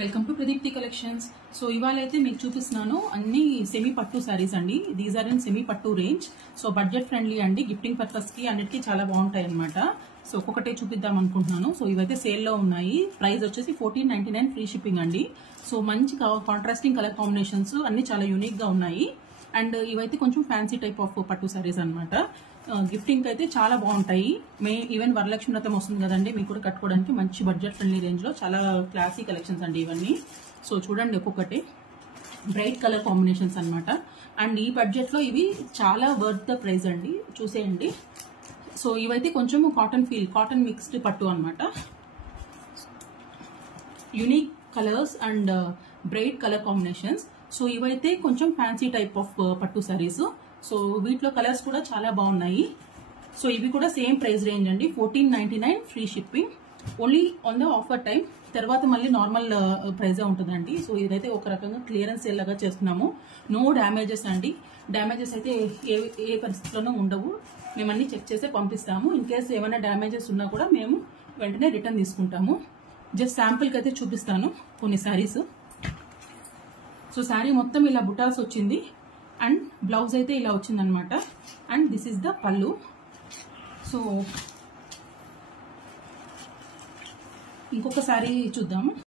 Welcome to Pradeepti collections. So ఇవాళ అయితే మీకు చూపిస్తున్నాను అన్ని సెమీ పట్టు సారీస్ అండి. దీస్ ఆర్ ఇన్ సెమీ పట్టు రేంజ్. సో బడ్జెట్ ఫ్రెండ్లీ అండి, గిఫ్టింగ్ పర్పస్ కి అన్నిటికీ చాలా బాగుంటాయి అనమాట. సో ఒక్కొక్కటే చూపిద్దాం అనుకుంటున్నాను. సో ఇవైతే సేల్ లో ఉన్నాయి. ప్రైస్ వచ్చేసి 1499 ఫ్రీ షిప్పింగ్ అండి. సో మంచి కాంట్రాస్టింగ్ కలర్ కాంబినేషన్స్ అన్ని చాలా యూనిక్ గా ఉన్నాయి. అండ్ ఇవైతే కొంచెం ఫ్యాన్సీ టైప్ ఆఫ్ పట్టు సారీస్ అనమాట. గిఫ్టింగ్ అయితే చాలా బాగుంటాయి. ఈవెన్ వరలక్ష్మి వ్రతం వస్తుంది కదండి, మీకు కూడా కట్టుకోవడానికి మంచి బడ్జెట్ ఫ్రెండ్లీ రేంజ్ లో చాలా క్లాసీ కలెక్షన్స్ అండి ఇవన్నీ. సో చూడండి, ఒక్కొక్కటి బ్రైట్ కలర్ కాంబినేషన్స్ అనమాట. అండ్ ఈ బడ్జెట్ లో ఇవి చాలా వర్త్ ద ప్రైస్ అండి, చూసేయండి. సో ఇవైతే కొంచెం కాటన్ మిక్స్డ్ పట్టు అనమాట. Unique colours and bright colour combinations. So ఇవైతే కొంచెం ఫ్యాన్సీ టైప్ ఆఫ్ పట్టు సారీస్. సో వీటిలో కలర్స్ కూడా చాలా బాగున్నాయి. సో ఇవి కూడా సేమ్ ప్రైస్ రేంజ్ అండి, 1499 free shipping only on the offer time. తర్వాత మళ్ళీ నార్మల్ ప్రైజే ఉంటుందండి. సో ఇదైతే ఒక రకంగా క్లియరెన్స్ సేల్ లాగా చేస్తున్నాము. నో డ్యామేజెస్ అండి. డ్యామేజెస్ అయితే ఏ పరిస్థితుల్లోనూ ఉండవు. మేము అన్ని చెక్ చేసి పంపిస్తాము. ఇన్ కేసు ఏమైనా డ్యామేజెస్ ఉన్నా కూడా మేము వెంటనే రిటర్న్ తీసుకుంటాము. జస్ట్ శాంపుల్కి అయితే చూపిస్తాను కొన్ని శారీస్. సో శారీ మొత్తం ఇలా బుటాస్ వచ్చింది అండ్ బ్లౌజ్ అయితే ఇలా వచ్చింది అనమాట. అండ్ దిస్ ఇస్ ద పళ్ళు. సో ఇంకొక శారీ చూద్దాము.